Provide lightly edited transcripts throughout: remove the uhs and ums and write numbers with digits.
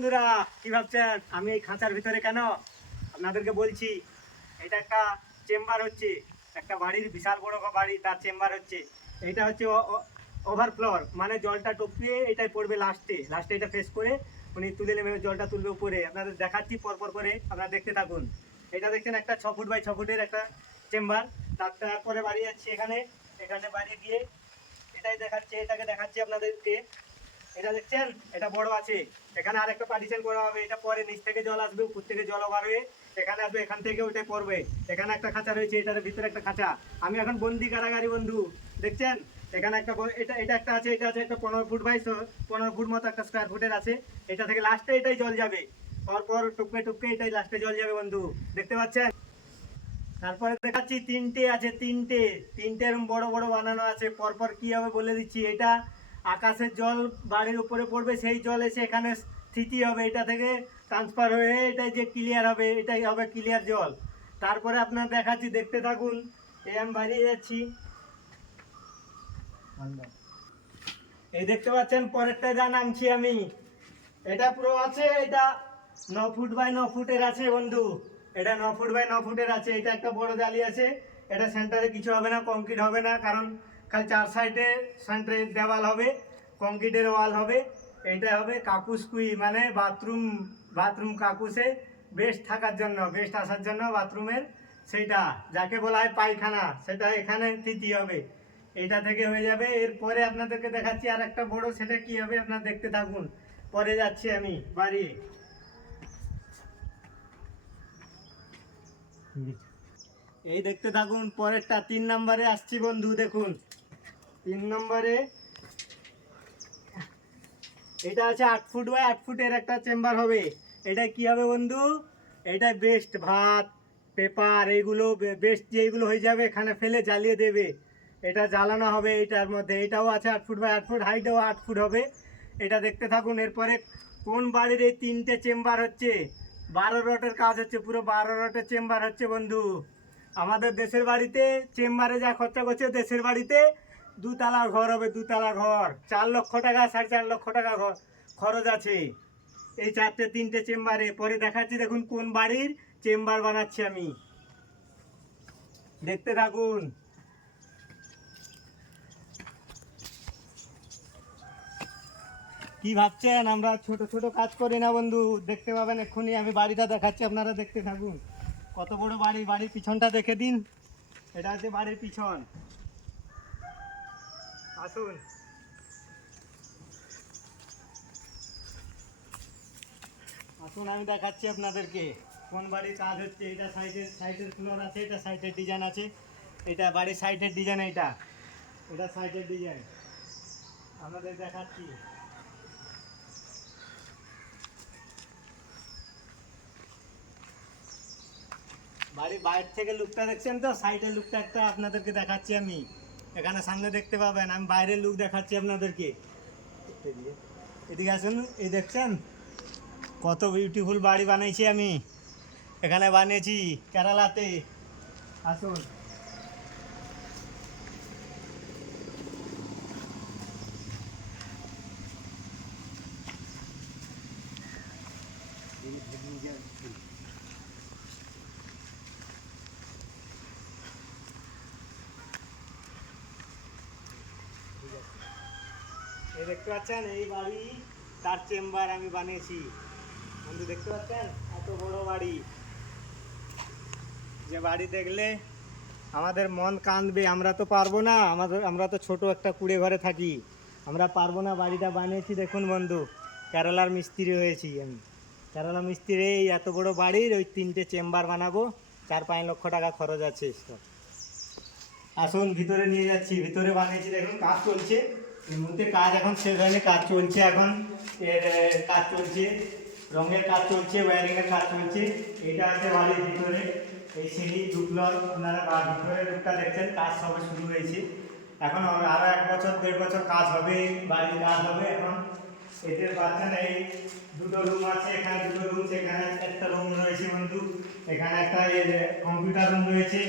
বন্ধুরা কি ভাবছেন আমি এই খাঁচার ভিতরে কেন আপনাদেরকে বলছি। এটা একটা চেম্বার হচ্ছে, একটা বাড়ির বিশাল বড় বাড়ি, তার চেম্বার হচ্ছে। এটা হচ্ছে ওভারফ্লোর, মানে জলটা টপকিয়ে এটাই পড়বে লাস্টে লাস্টে এটা ফেস করে উনি তুলে নেবে, জলটা তুলবে উপরে। আপনাদের দেখাচ্ছি পরপর করে, আপনারা দেখতে থাকুন। এটা দেখছেন একটা 6 ফুট বাই 6 ফুটের একটা চেম্বার। তারপরে বাড়ি যাচ্ছে এখানে, এখানে বাড়ি গিয়ে এটাই দেখাচ্ছে, এটাকে দেখাচ্ছি আপনাদেরকে। এটা দেখছেন এটা বড় আছে, এখানে আরেকটা পার্টিশন করা হবে। এটা পরে নিচ থেকে জল আসবে, উপর থেকে জল বার হয়ে এখানে আসবে, এখান থেকে ওইটা পড়বে। এখানে একটা খাঁচা রয়েছে, এটার ভিতরে একটা খাঁচা। আমি এখন বন্দি কারাগারি বন্ধু, দেখছেন এখানে একটা এটা এটা একটা আছে, এটা আছে একটা 15 ফুট বাই 15 ফুট মতো একটা স্কোয়ার ফুটের আছে। এটা থেকে লাস্টে এটাই জল যাবে, পরপর টুকরে টুকরে এটাই লাস্টে জল যাবে বন্ধু, দেখতে পাচ্ছেন। তারপরে দেখাচ্ছি তিনটে আছে, তিনটে তিনটে এরকম বড় বড় বানানো আছে। পরপর কি হবে বলে দিচ্ছি। এটা আকাশের জল বাড়ির উপরে পড়বে, সেই জল এসে এখানে স্থিতি হবে, এটা থেকে ট্রান্সফার হয়ে এটাই যে ক্লিয়ার হবে, এটাই হবে ক্লিয়ার জল। তারপরে আপনার দেখাচ্ছি, দেখতে থাকুন। এই আমি বাড়িয়ে যাচ্ছি, এই দেখতে পাচ্ছেন পরেরটায় যা নামছি আমি। এটা পুরো আছে, এটা 9 ফুট বাই 9 ফুটের আছে বন্ধু। এটা 9 ফুট বাই 9 ফুটের আছে। এটা একটা বড় জালি আছে। এটা সেন্টারে কিছু হবে না, কংক্রিট হবে না, কারণ খালি 4 সাইডে সেন্টারে দেওয়াল হবে, কংক্রিটের ওয়াল হবে। এইটা হবে কাকুস কুই, মানে বাথরুম, বাথরুম কাকুসে বেস্ট থাকার জন্য, বেস্ট আসার জন্য বাথরুমের, সেইটা যাকে বলা হয় পায়খানা, সেটা এখানে তৃতীয় হবে। এইটা থেকে হয়ে যাবে। এরপরে আপনাদেরকে দেখাচ্ছি আর একটা বড়, সেটা কি হবে আপনারা দেখতে থাকুন। পরে যাচ্ছি আমি বাড়ি, এই দেখতে থাকুন। পরেরটা 3 নম্বরে আসছি বন্ধু, দেখুন 3 নম্বরে এটা আছে 8 ফুট বাই 8 ফুটের একটা চেম্বার হবে। এটা কি হবে বন্ধু, এটা বেস্ট ভাত পেপার এইগুলো বেস্ট যেগুলো হয়ে যাবে এখানে ফেলে জ্বালিয়ে দেবে, এটা জ্বালানো হবে এটার মধ্যে। এটাও আছে 8 ফুট বাই 8 ফুট, হাইটও 8 ফুট হবে। এটা দেখতে থাকুন। এরপরে কোন বাড়ির এই তিনটে চেম্বার হচ্ছে, 12 রটের কাজ হচ্ছে, পুরো 12 রটের চেম্বার হচ্ছে বন্ধু। আমাদের দেশের বাড়িতে চেম্বারে যা খরচা করছে, দেশের বাড়িতে 2 তলা ঘর হবে, 2 তলা ঘর, 4 লক্ষ টাকা 4.5 লক্ষ টাকা খরচ আছে এই তিনটে চেম্বারে। পরে দেখাচ্ছি, দেখুন কোন বাড়ির চেম্বার বানাচ্ছি আমি, দেখতে থাকুন। কি ভাবছেন আমরা ছোট ছোট কাজ করি না বন্ধু, দেখতে পাবেন এক্ষুনি। আমি বাড়িটা দেখাচ্ছি, আপনারা দেখতে থাকুন। কত বড় বাড়ি, বাড়ির পিছনটা দেখে দিন। এটা হচ্ছে বাড়ির পিছন, আসুন। আসুন আমি দেখাচ্ছি আপনাদেরকে কোন বাড়ির কাজ হচ্ছে। এটা সাইডের ফ্লোর আছে, এটা সাইডের ডিজাইন আছে, এটা বাড়ির সাইডের ডিজাইন, এটা এটা সাইডের ডিজাইন আপনাদের দেখাচ্ছি। বাড়ির বাইরে থেকে লুকটা দেখছেন তো, সাইডের লুকটা একটা আপনাদেরকে দেখাচ্ছি আমি। এখানে সামনে দেখতে পাবেন, আমি বাইরের লুক দেখাচ্ছি আপনাদেরকে। এদিকে আসুন, এই দেখছেন কত বিউটিফুল বাড়ি বানিয়েছি আমি, এখানে বানিয়েছি কেরালাতে। আসুন, এই দেখতে পাচ্ছেন এই বাড়ি, তার চেম্বার আমি বানিয়েছি বন্ধু, দেখতে পাচ্ছেন এত বড় বাড়ি। যে বাড়ি দেখলে আমাদের মন কাঁদবে। আমরা তো পারবো না, আমরা তো ছোট একটা কুড়ে ঘরে থাকি, আমরা পারবো না। বাড়িটা বানিয়েছি দেখুন বন্ধু, কেরালার মিস্ত্রি হয়েছি আমি, কেরালা মিস্ত্রি। এই এত বড় বাড়ির ওই 3টে চেম্বার বানাবো, 4-5 লক্ষ টাকা খরচ আছে। আসুন ভিতরে নিয়ে যাচ্ছি, ভিতরে বানিয়েছি দেখুন, কাজ চলছে এর মধ্যে, কাজ এখন শেষ হয়নি, কাজ চলছে এখন। এর কাজ চলছে, রঙের কাজ চলছে, ওয়্যারিংয়ের কাজ চলছে। এইটা আছে বাড়ির ভিতরে, এই সিঁড়ি 2 ফ্লোর, আপনারা ভিতরের রূপটা দেখছেন, কাজ সবে শুরু হয়েছে। এখন আরও 1 বছর 1.5 বছর কাজ হবে, বাড়ির কাজ হবে এখন। এদের পাচ্ছেন এই 2টো রুম আছে, এখানে 2টো রুম, সেখানে একটা রুম রয়েছে বন্ধু, এখানে একটা কম্পিউটার রুম রয়েছে,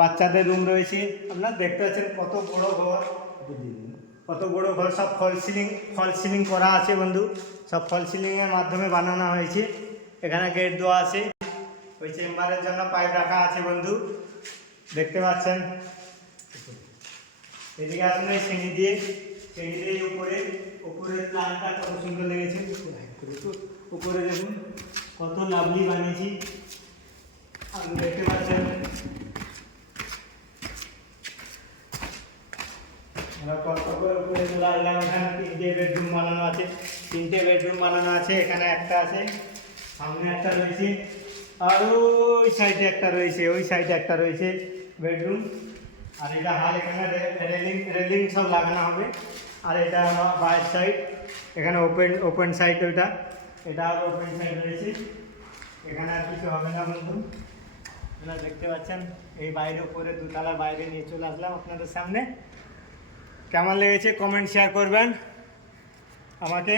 বাচ্চাদের রুম রয়েছে। আপনারা দেখতে পাচ্ছেন কত বড় ঘর, কত বড় ঘর, সব ফল সিলিং করা আছে বন্ধু, সব ফল সিলিংয়ের মাধ্যমে বানানো হয়েছে। এখানে গেট দেওয়া আছে, ওই চেম্বারের জন্য পাইপ রাখা আছে বন্ধু, দেখতে পাচ্ছেন। এদিকে আসুন, এই সিঁড়ি দিয়ে উপরের প্ল্যানটা কত সুন্দর লেগেছে। উপরে দেখুন কত লাভলি বানিয়েছি, আপনি দেখতে পাচ্ছেন। বেডরুম বানানো আছে, 3টে বেডরুম বানানো আছে। এখানে একটা আছে, সামনে একটা রয়েছে, আর ওই সাইডে একটা রয়েছে, ওই সাইডে একটা রয়েছে বেডরুম। আর এটা হাল, এখানে রেলিং সব লাগানো হবে। আর এটা বাইরের সাইড, এখানে ওপেন সাইড, এটা আর ওপেন সাইড রয়েছে। এখানে আর কিছু হবে না বন্ধু, আপনারা দেখতে পাচ্ছেন। এই বাইরে উপরে দুতলার বাইরে নিয়ে চলে আসলাম আপনাদের সামনে। কেমন লেগেছে কমেন্ট শেয়ার করবেন আমাকে।